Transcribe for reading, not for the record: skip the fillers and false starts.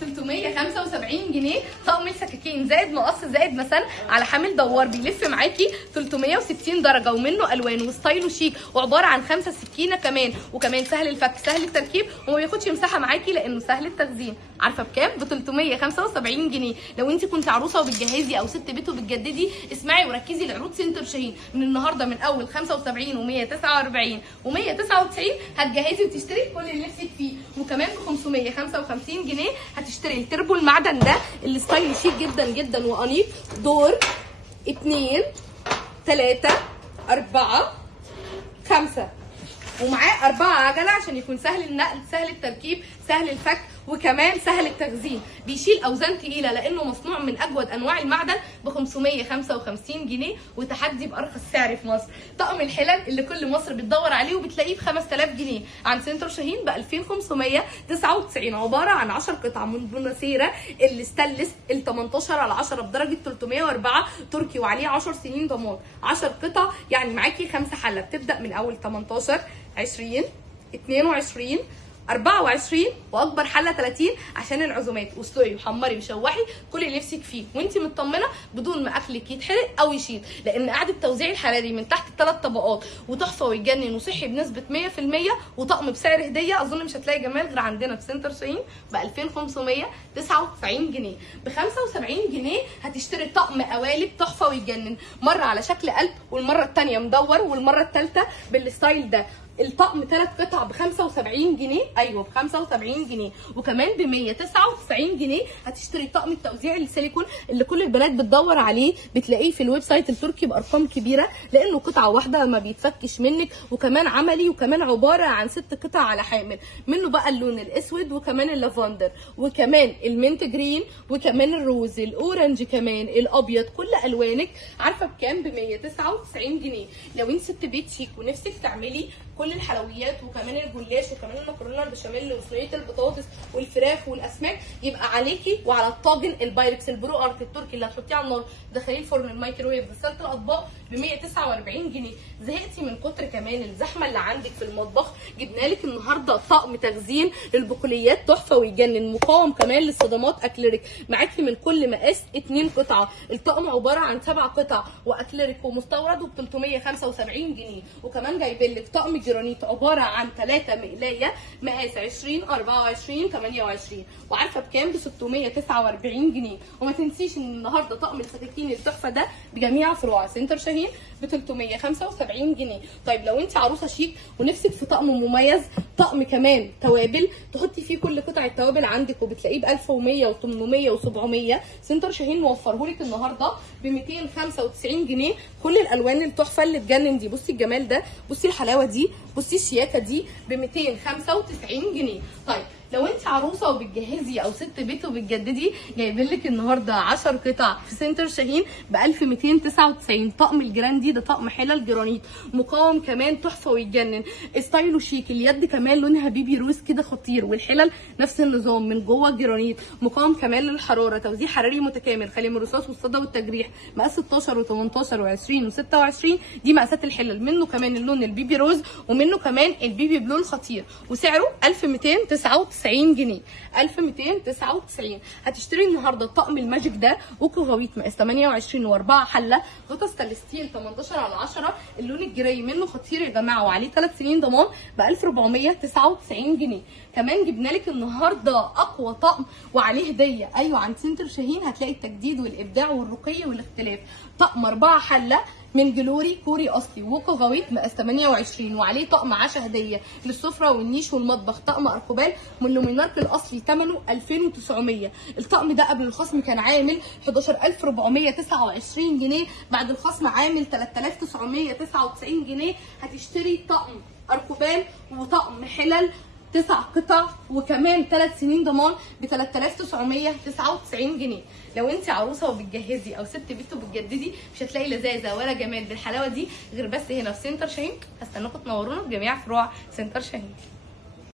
375 جنيه طقم السكاكين زائد مقص زائد مسن على حامل دوار بيلف معاكي 360 درجه ومنه الوان وستايله شيك وعباره عن 5 سكينه كمان، وكمان سهل الفك سهل التركيب وما بياخدش مساحه معاكي لانه سهل التخزين. عارفه بكام؟ ب 375 جنيه. لو انت كنت عروسه وبتجهزي او ست بيت وبتجددي اسمعي وركزي لعروض سنتر شاهين من النهارده من اول 75 و149 و199 هتجهزي وتشتري كل اللي نفسك فيه، وكمان ب 555 جنيه هتشتري التربو المعدن ده اللي ستايل شيك جدا جدا وانيق، دور 2 3 4 5 ومعاه 4 عجله عشان يكون سهل النقل سهل التركيب سهل الفك وكمان سهل التخزين. بيشيل اوزان تقيله لانه مصنوع من اجود انواع المعدن ب 555 جنيه وتحدي بارخص سعر في مصر. طقم الحلل اللي كل مصر بتدور عليه وبتلاقيه ب 5000 جنيه عند سنتر شاهين ب 2599 عباره عن 10 قطع من بوناسيرا الستانلس ال 18/10 بدرجه 304 تركي وعليه 10 سنين ضمان. 10 قطع يعني معاكي 5 حله بتبدا من اول 18 20 22 24 واكبر حله 30 عشان العزومات. واسلقي وحمري وشوحي كل اللي نفسك فيه وانت مطمنه بدون ما اكلك يتحرق او يشيط، لان قاعده التوزيع الحراري من تحت ال3 طبقات وتحفه ويجنن وصحي بنسبه 100% وطقم بسعر هديه. اظن مش هتلاقي جمال غير عندنا في سنتر شاهين ب 2599 جنيه. ب 75 جنيه هتشتري طقم قوالب تحفه ويجنن، مره على شكل قلب والمره الثانيه مدور والمره الثالثه بالستايل ده. الطقم 3 قطع ب 75 جنيه، ايوه ب 75 جنيه، وكمان ب 199 جنيه هتشتري طقم التوزيع السيليكون اللي كل البنات بتدور عليه، بتلاقيه في الويب سايت التركي بارقام كبيره لانه قطعه واحده ما بيتفكش منك، وكمان عملي وكمان عباره عن 6 قطع على حامل، منه بقى اللون الاسود وكمان اللافندر وكمان المنت جرين وكمان الروز الاورنج كمان الابيض كل الوانك. عارفه بكام؟ ب 199 جنيه. لو انت ست بيت شيك ونفسك تعملي كل الحلويات وكمان الجلاش وكمان المكرونه البشاميل وصينيه البطاطس والفراخ والاسماك يبقى عليكي وعلى الطاجن البايركس البرو ارت التركي اللي هتحطيه على النار داخليه الفرن الميكروويف غساله الاطباق ب 149 جنيه. زهقتي من كتر كمان الزحمه اللي عندك في المطبخ؟ جبنا لك النهارده طقم تخزين للبقوليات تحفه ويجنن مقاوم كمان للصدمات اكليريك، معاكي من كل مقاس 2 قطعه. الطقم عباره عن 7 قطع واكليريك ومستورد وب 375 جنيه. وكمان جايبين لك طقم جرانيت عباره عن 3 مقلايه مقاس 20 24 28 وعارفه بكام؟ ب 649 جنيه. وما تنسيش ان النهارده طقم السكاكين التحفه ده بجميع فروع سنتر شاهين ب 375 جنيه. طيب لو انت عروسه شيك ونفسك في طقم مميز، طقم كمان توابل تحطي فيه كل قطع التوابل عندك وبتلاقيه ب 1100 و800 و700، سنتر شاهين موفرهولك النهارده ب 295 جنيه. كل الالوان التحفه اللي تجنن دي، بصي الجمال ده، بصي الحلاوه دي، بصي الشياكه دي ب 295 جنيه. طيب لو انت عروسه وبتجهزي او ست بيت وبتجددي جايبين لك النهارده 10 قطع في سنتر شاهين ب 1299. طقم الجراندي ده طقم حلل جرانيت مقاوم كمان تحفه ويتجنن، ستايله شيك، اليد كمان لونها بيبي روز كده خطير، والحلل نفس النظام من جوه جرانيت مقاوم كمان للحراره، توزيع حراري متكامل، خالي من الرصاص والصدى والتجريح، مقاس 16 و18 و20 و26 دي مقاسات الحلل. منه كمان اللون البيبي روز ومنه كمان البيبي بلو الخطير، وسعره 1299 جنيه. 1299 هتشتري النهارده الطقم الماجيك ده وكوغاويت مقاس 28 و4 حله، غطا ستانلس ستيل 18/10 اللون الجراي منه خطير يا جماعه وعليه 3 سنين ضمان ب 1499 جنيه. كمان جبنا لك النهارده اقوى طقم وعليه هديه، ايوه عند سنتر شاهين هتلاقي التجديد والابداع والرقي والاختلاف. طقم 4 حله من جلوري كوري اصلي وكوغاويت مقاس 28 وعليه طقم عشا هديه للسفره والنيش والمطبخ، طقم اركوبال من لومينارك الاصلي ثمنه 2900. الطقم ده قبل الخصم كان عامل 11429 جنيه، بعد الخصم عامل 3999 جنيه. هتشتري طقم اركوبال وطقم حلل 9 قطع وكمان 3 سنين ضمان ب 3999 جنيه. لو انت عروسه وبتجهزي او ست بيت وبتجددي مش هتلاقي لذاذه ولا جمال بالحلاوه دي غير بس هنا في سنتر شاهين. هستناكم تنورونا بجميع فروع سنتر شاهين.